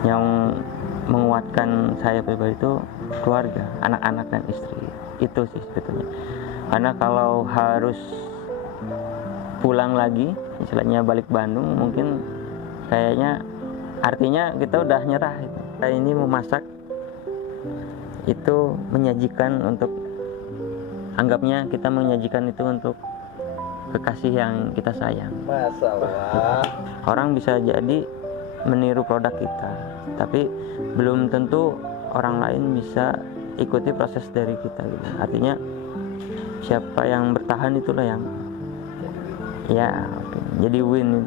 Yang menguatkan saya pribadi itu keluarga, anak-anak dan istri. Itu sih sebetulnya. Karena kalau harus pulang lagi, istilahnya balik Bandung, mungkin kayaknya artinya kita udah nyerah gitu. Kayak ini memasak itu menyajikan untuk, anggapnya kita menyajikan itu untuk kekasih yang kita sayang. Masalah. Orang bisa jadi meniru produk kita, tapi belum tentu orang lain bisa ikuti proses dari kita gitu. Artinya siapa yang bertahan itulah yang ya jadi win.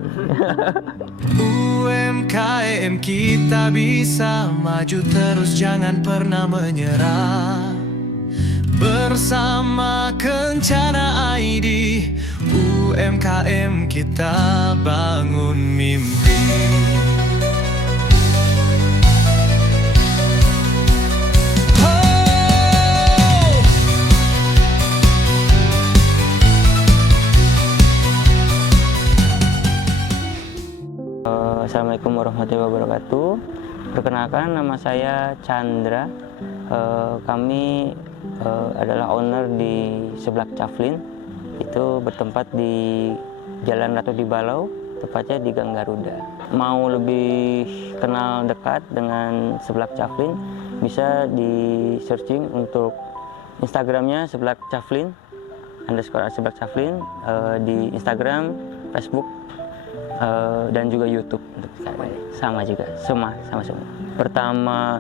UMKM kita bisa maju terus, jangan pernah menyerah. Bersama Kencana ID, UMKM kita bangun mimpi. Assalamualaikum warahmatullahi wabarakatuh. Perkenalkan, nama saya Chandra. Kami adalah owner di Seblak Caflin. Itu bertempat di Jalan Ratu di Balau, tepatnya di Gang Garuda. Mau lebih kenal dekat dengan Seblak Caflin, bisa di searching untuk Instagramnya Seblak Caflin _Seblak Caflin, di Instagram, Facebook, dan juga YouTube. Sama juga, sama semua. Pertama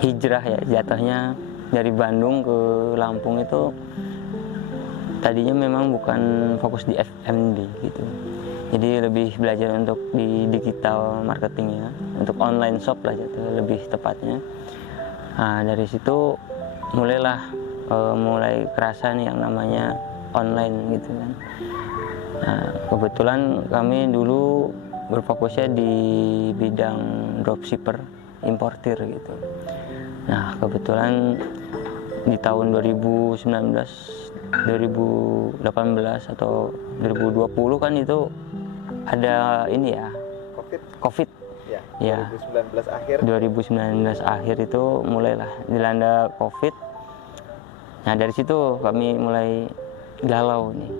hijrah ya jatuhnya dari Bandung ke Lampung itu tadinya memang bukan fokus di F&B gitu. Jadi lebih belajar untuk di digital marketingnya, untuk online shop lah jatuh lebih tepatnya. Nah, dari situ mulai kerasa nih yang namanya online gitu kan. Nah, kebetulan kami dulu berfokusnya di bidang dropshipper, importir gitu. Nah, kebetulan di tahun 2018 atau 2020 kan itu ada ini ya, COVID. Ya, 2019 akhir itu mulailah dilanda COVID. Nah, dari situ kami mulai galau nih,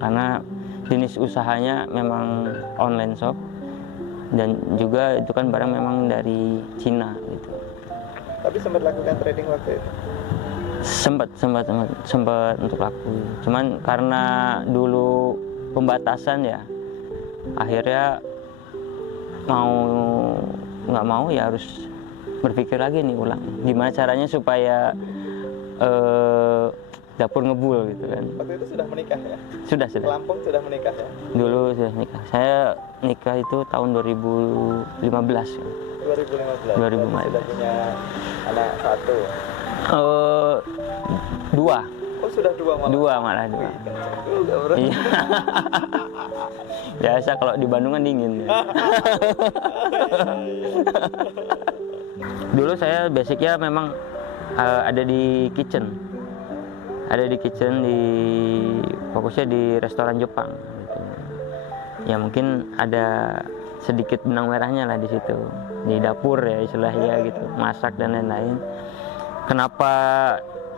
karena jenis usahanya memang online shop dan juga itu kan barang memang dari Cina gitu. Tapi sempat lakukan trading waktu itu? Sempat untuk laku. Cuman karena dulu pembatasan ya, akhirnya nggak mau ya harus berpikir lagi nih ulang. Gimana caranya supaya dapur ngebul gitu kan. Waktu itu sudah menikah ya? Sudah. Lampung sudah menikah ya? Dulu sudah nikah. Saya nikah itu tahun 2015. 2015. Sudah punya anak satu? 2. Oh, sudah 2 malah? 2 malah. Iya. Biasa kalau di Bandung kan dingin ya. Dulu saya basicnya memang ada di kitchen. Fokusnya di restoran Jepang gitu. Ya mungkin ada sedikit benang merahnya lah di situ, di dapur ya istilahnya gitu, masak dan lain-lain. Kenapa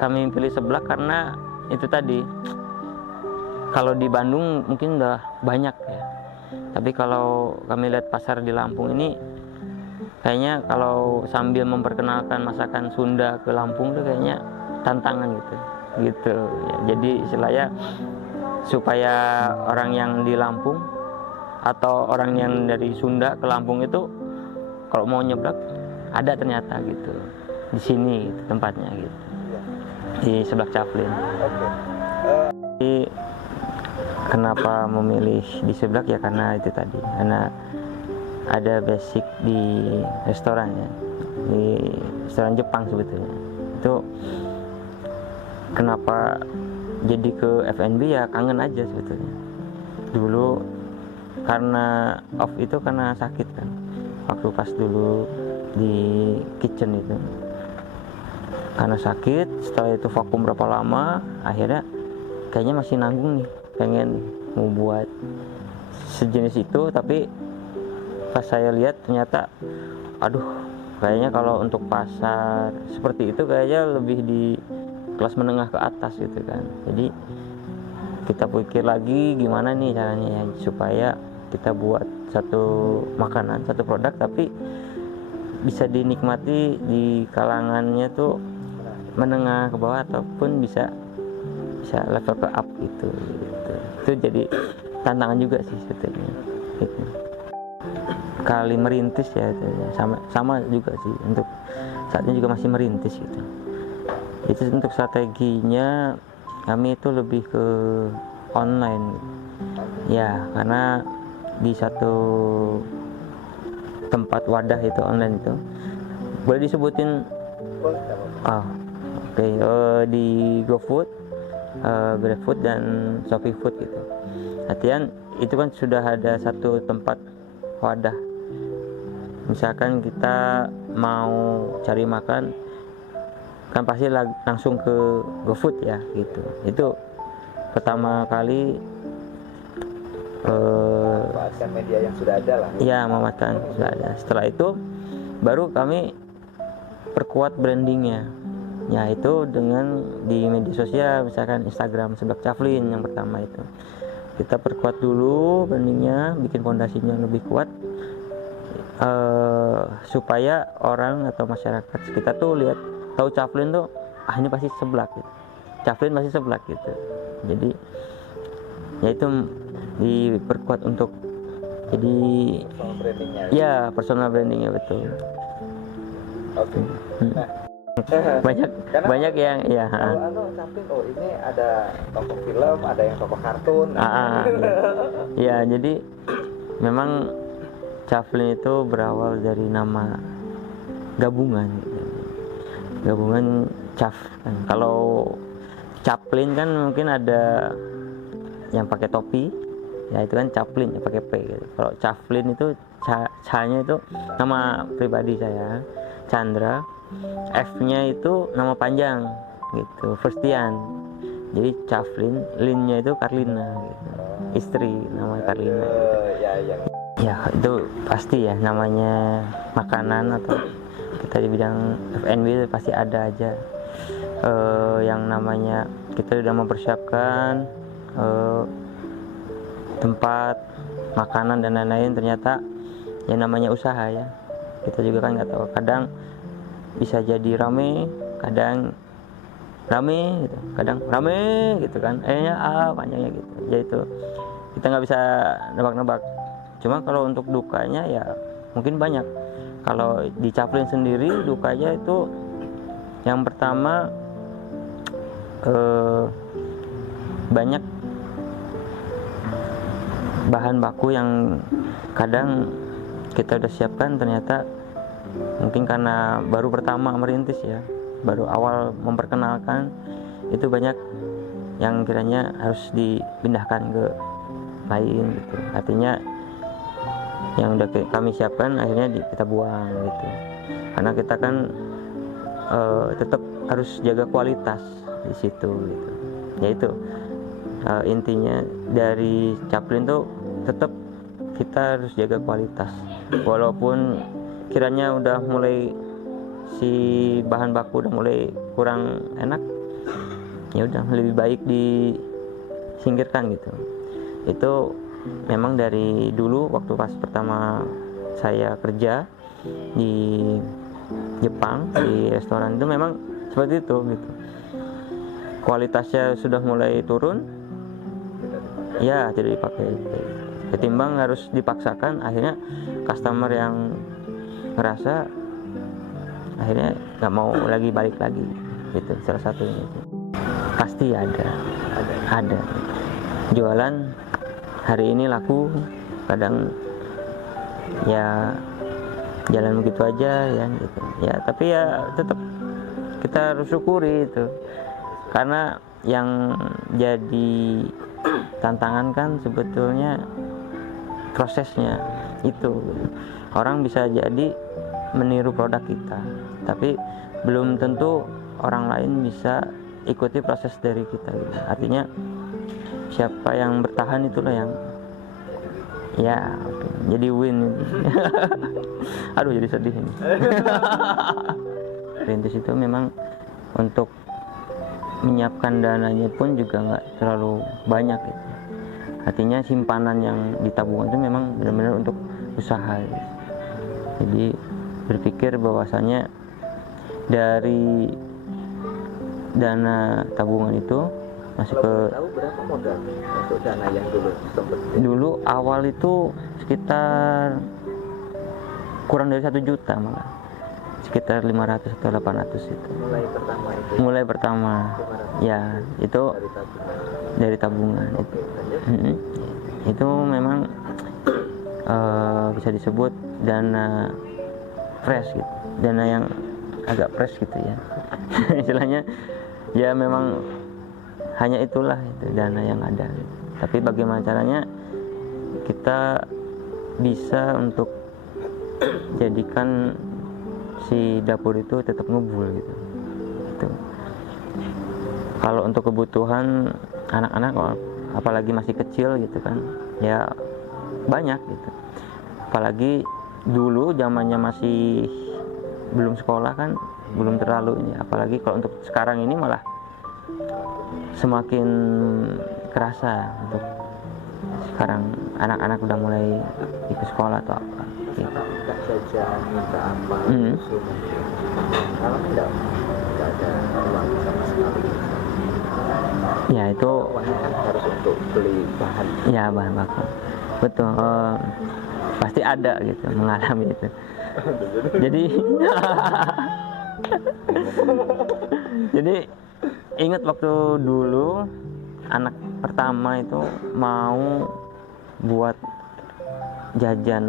kami pilih Seblak? Karena itu tadi, kalau di Bandung mungkin udah banyak ya, tapi kalau kami lihat pasar di Lampung ini kayaknya kalau sambil memperkenalkan masakan Sunda ke Lampung tuh kayaknya tantangan gitu ya. Jadi istilahnya supaya orang yang di Lampung atau orang yang dari Sunda ke Lampung itu kalau mau nyeblak ada ternyata gitu di sini gitu, tempatnya gitu di Seblak Caflin. Jadi kenapa memilih di Seblak ya karena itu tadi, karena ada basic di restoran ya, di restoran Jepang sebetulnya. Itu kenapa jadi ke F&B ya kangen aja sebetulnya. Dulu karena off itu karena sakit kan, waktu pas dulu di kitchen itu karena sakit. Setelah itu vakum berapa lama, akhirnya kayaknya masih nanggung nih, pengen mau buat sejenis itu tapi pas saya lihat ternyata aduh, kayaknya kalau untuk pasar seperti itu kayaknya lebih di kelas menengah ke atas gitu kan. Jadi kita pikir lagi gimana nih caranya ya supaya kita buat satu makanan, satu produk tapi bisa dinikmati di kalangannya tuh menengah ke bawah ataupun bisa level ke up gitu. Itu jadi tantangan juga sih sebetulnya gitu. Kali merintis ya itu sama juga sih, untuk saatnya juga masih merintis gitu. Itu untuk strateginya kami itu lebih ke online ya, karena di satu tempat wadah itu online itu boleh disebutin. Oke. Di GoFood, GrabFood dan Shopee Food gitu. Artian itu kan sudah ada satu tempat wadah. Misalkan kita mau cari makan kan pasti langsung ke GoFood ya gitu. Itu pertama kali memanfaatkan media yang sudah ada lah. Iya, memanfaatkan sudah ada. Setelah itu baru kami perkuat brandingnya, yaitu dengan di media sosial, misalkan Instagram Seblak Caflin yang pertama itu kita perkuat dulu brandingnya, bikin fondasinya lebih kuat, supaya orang atau masyarakat kita tuh lihat, tahu Caflin tuh ini pasti seblak gitu, Caflin pasti seblak gitu. Jadi yaitu diperkuat untuk jadi Personal brandingnya. ya personal brandingnya betul. Oke. Nah, banyak yang ya kalau Caflin, oh ini ada toko film, ada yang toko kartun. ya jadi memang Caflin itu berawal dari nama gabungan gitu. Gabungan Caf kan. Kalau Chaplin kan mungkin ada yang pakai topi ya, itu kan Chaplin yang pakai P gitu. Kalau Caflin itu C-nya itu nama pribadi saya Chandra, F-nya itu nama panjang gitu, Firstian. Jadi Caflin, Lin-nya itu Karlina gitu, istri namanya Karlina. Ya itu pasti ya, namanya makanan atau kita di bidang F&B itu pasti ada aja yang namanya kita sudah mempersiapkan tempat makanan dan lain-lain, ternyata yang namanya usaha ya, kita juga kan nggak tahu, kadang bisa jadi rame, kadang rame gitu, kadang rame gitu kan, panjangnya gitu, yaitu kita nggak bisa nebak-nebak. Cuma kalau untuk dukanya ya mungkin banyak. Kalau di Caflin sendiri dukanya itu yang pertama banyak bahan baku yang kadang kita udah siapkan, ternyata mungkin karena baru pertama merintis ya, baru awal memperkenalkan, itu banyak yang kiranya harus dipindahkan ke lain gitu. Artinya yang udah kami siapkan akhirnya kita buang gitu, karena kita kan tetap harus jaga kualitas di situ gitu. Yaitu intinya dari Caflin tuh tetap kita harus jaga kualitas, walaupun kiranya udah mulai si bahan baku udah mulai kurang enak, ya udah lebih baik disingkirkan gitu. Itu memang dari dulu waktu pas pertama saya kerja di Jepang di restoran itu memang seperti itu gitu. Kualitasnya sudah mulai turun, ya tidak dipakai. Ketimbang harus dipaksakan, akhirnya customer yang ngerasa akhirnya nggak mau lagi balik lagi gitu. Salah satunya itu pasti ada jualan hari ini laku, kadang ya jalan begitu aja ya gitu ya, tapi ya tetap kita harus syukuri itu, karena yang jadi tantangan kan sebetulnya prosesnya itu. Orang bisa jadi meniru produk kita, tapi belum tentu orang lain bisa ikuti proses dari kita gitu. Artinya siapa yang bertahan itulah yang Ya, oke. Jadi win ini. Aduh, jadi sedih ini. Rintis itu memang untuk menyiapkan dananya pun juga nggak terlalu banyak gitu. Artinya simpanan yang di tabungan itu memang benar-benar untuk usaha gitu. Jadi berpikir bahwasanya dari dana tabungan itu masuk ke, Tahu berapa modal untuk dana yang dulu sempat dulu awal itu sekitar kurang dari 1 juta, malah sekitar 500 atau 800 itu mulai pertama itu mulai pertama 500 ya, itu dari tabungan. dari tabungan itu. Lanjut. Itu memang bisa disebut dana fresh gitu, dana yang agak fresh gitu ya. Istilahnya ya memang hanya itulah itu dana yang ada gitu. Tapi bagaimana caranya kita bisa untuk jadikan si dapur itu tetap ngebul gitu. Gitu. Kalau untuk kebutuhan anak-anak, apalagi masih kecil gitu kan, ya banyak gitu. Apalagi dulu zamannya masih belum sekolah kan, belum terlalu ini. Apalagi kalau untuk sekarang ini malah semakin kerasa untuk sekarang anak-anak udah mulai ikut sekolah atau apa gitu. Minta jajan, minta apa, Hmm. susu mungkin. Kalau enggak ada uang sama sekali. Ya itu Uangnya kan harus untuk beli bahan. ya bahan baku, betul. Pasti ada gitu mengalami itu. Jadi jadi ingat waktu dulu anak pertama itu mau buat jajan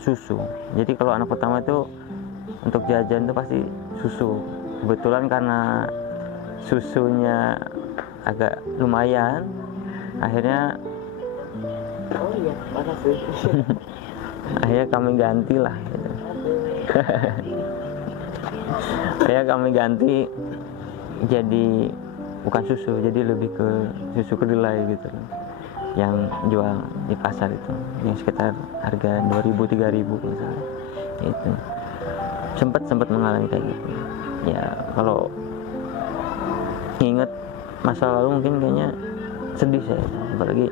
susu. Jadi kalau anak pertama itu untuk jajan itu pasti susu. Kebetulan karena susunya agak lumayan, akhirnya Oh iya, mana sih? akhirnya kami ganti lah gitu. Akhirnya kami ganti jadi bukan susu, jadi lebih ke susu kedelai gitu, yang jual di pasar itu, yang sekitar harga 2.000-3.000 misalnya. Itu sempat mengalami kayak gitu ya. Kalau inget masa lalu mungkin kayaknya sedih saya, apalagi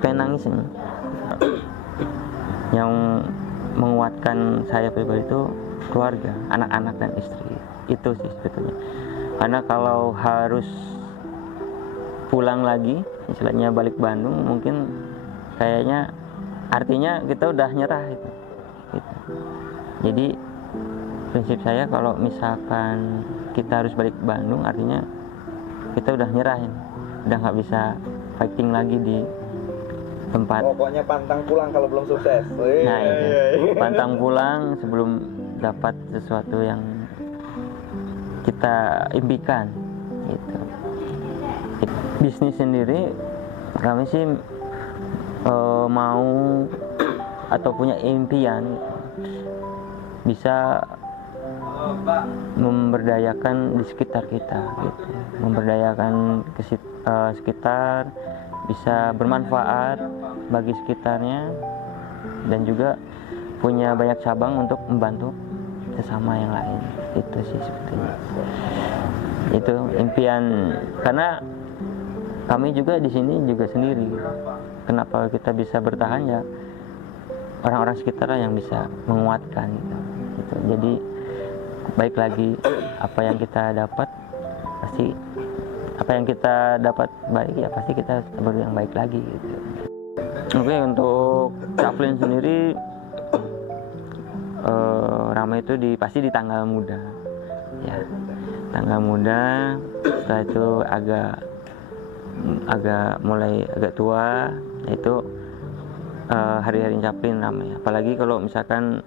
pengen nangis ini. Yang menguatkan saya pribadi itu keluarga, anak-anak dan istri, itu sih sebetulnya. Karena kalau harus pulang lagi, istilahnya balik Bandung, mungkin kayaknya artinya kita udah nyerah itu. Gitu. Jadi prinsip saya kalau misalkan kita harus balik Bandung, artinya kita udah nyerahin, udah nggak bisa fighting lagi di tempat. Pokoknya pantang pulang kalau belum sukses. Nah itu, pantang pulang sebelum dapat sesuatu yang kita impikan gitu. Bisnis sendiri kami sih mau atau punya impian bisa memberdayakan di sekitar kita gitu. Memberdayakan sekitar, bisa bermanfaat bagi sekitarnya, dan juga punya banyak cabang untuk membantu sesama yang lain. Itu sih sebetulnya, itu impian. Karena kami juga di sini juga sendiri. Kenapa kita bisa bertahan, ya orang-orang sekitar yang bisa menguatkan gitu. Jadi baik lagi, apa yang kita dapat pasti, apa yang kita dapat baik ya pasti kita beri yang baik lagi gitu. Oke, untuk Chaplin sendiri ramai itu pasti di tanggal muda ya, tanggal muda. Setelah itu mulai agak tua, yaitu hari-hari Chaplin ramai. Apalagi kalau misalkan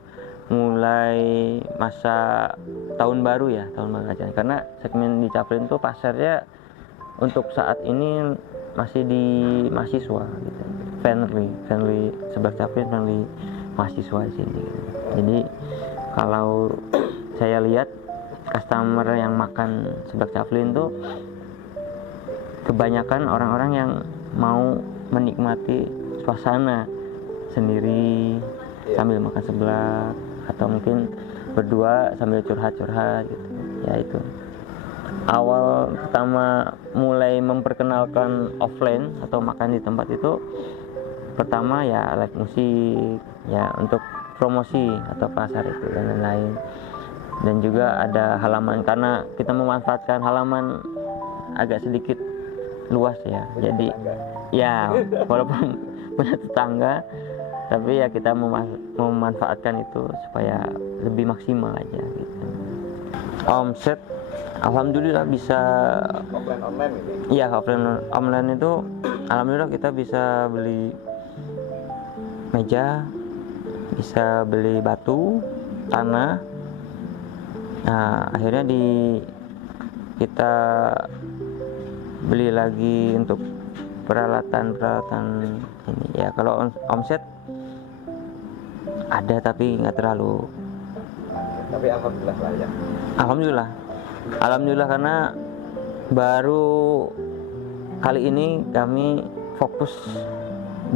mulai masa tahun baru ya, tahun baru aja. Karena segmen di Chaplin tuh pasarnya untuk saat ini masih di mahasiswa gitu. Friendly Seblak Chaplin friendly mahasiswa di sini gitu. Jadi kalau saya lihat customer yang makan Seblak Chaplin tuh kebanyakan orang-orang yang mau menikmati suasana sendiri sambil makan seblak, atau mungkin berdua sambil curhat-curhat gitu. Ya itu. Awal pertama mulai memperkenalkan offline atau makan di tempat itu, pertama ya live musik ya untuk promosi atau pasar itu dan lain-lain. Dan juga ada halaman, karena kita memanfaatkan halaman agak sedikit luas ya. Jadi ya walaupun punya tetangga, tapi ya kita memanfaatkan itu supaya lebih maksimal aja gitu. Omset alhamdulillah bisa Offline online ini. iya, online itu alhamdulillah kita bisa beli meja, bisa beli batu, tanah. Nah, akhirnya kita beli lagi untuk peralatan ini ya. Kalau omset ada tapi nggak terlalu. Tapi alhamdulillah lah ya. Alhamdulillah karena baru kali ini kami fokus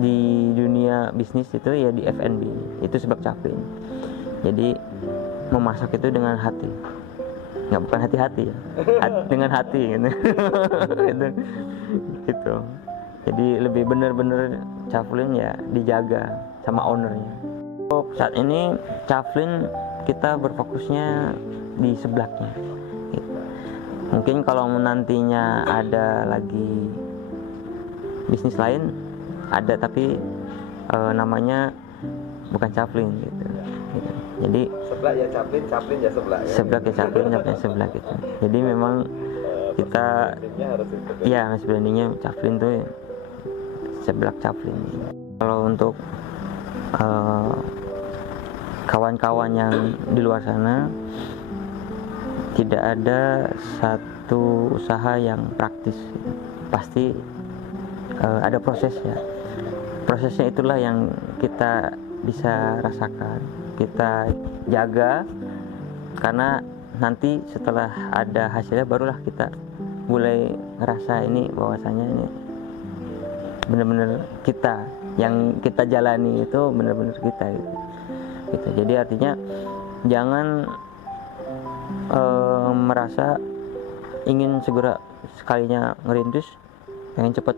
di dunia bisnis itu ya di F&B, itu Seblak Chaplin. Jadi memasak itu dengan hati, nggak bukan hati-hati ya, dengan hati gitu. Gitu. Jadi lebih bener-bener Chaplin ya dijaga sama ownernya. Saat ini Chaplin kita berfokusnya di seblaknya gitu. Mungkin kalau nantinya ada lagi bisnis lain ada, tapi namanya bukan Chaplin gitu. Jadi Seblak ya Chaplin, Chaplin ya seblak ya. seblak ya Chaplin, Chaplin seblak gitu. Jadi memang kita Brandingnya harus itu. ya brandingnya Chaplin tuh Seblak Chaplin. Kalau untuk kawan-kawan yang di luar sana, tidak ada satu usaha yang praktis, pasti ada prosesnya. Prosesnya itulah yang kita bisa rasakan, kita jaga, karena nanti setelah ada hasilnya barulah kita mulai ngerasa ini bahwasanya ini benar-benar kita yang kita jalani itu benar-benar kita gitu. Jadi artinya jangan merasa ingin segera sekalinya ngerintis, pengen cepat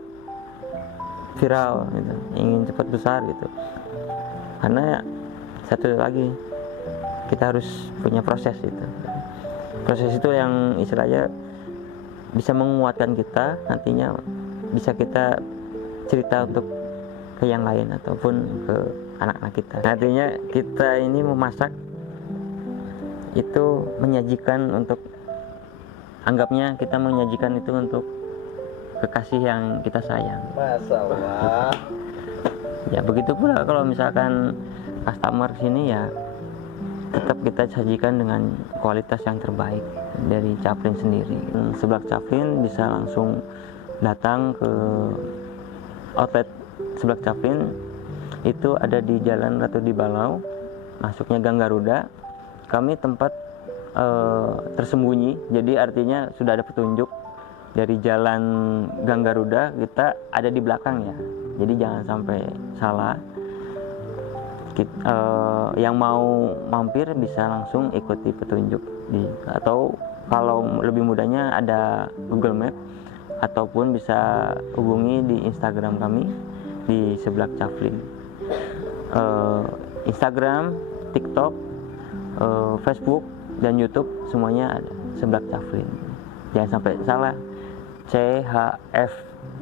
viral gitu, ingin cepat besar gitu. Karena satu lagi, kita harus punya proses itu. Proses itu yang istilahnya bisa menguatkan kita, nantinya bisa kita cerita untuk ke yang lain ataupun ke anak-anak kita. Nantinya kita ini memasak itu menyajikan untuk, anggapnya kita menyajikan itu untuk kekasih yang kita sayang. Masya Allah. Ya begitu pula kalau misalkan customer sini ya tetap kita sajikan dengan kualitas yang terbaik dari Chaplin sendiri. Seblak Chaplin bisa langsung datang ke outlet Seblak Chaplin, itu ada di Jalan Ratu di Balau, masuknya Gang Garuda. Kami tempat tersembunyi, jadi artinya sudah ada petunjuk dari Jalan Gang Garuda, kita ada di belakang ya. Jadi jangan sampai salah. Yang mau mampir bisa langsung ikuti petunjuk atau kalau lebih mudahnya ada Google Map, ataupun bisa hubungi di Instagram kami di Seblak Chaplin. Instagram, TikTok, Facebook dan YouTube semuanya ada Seblak Chaplin. Jangan sampai salah, CHFLin.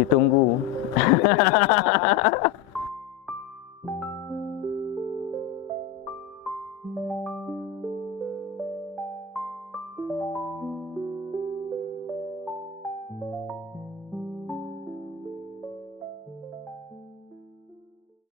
Ditunggu.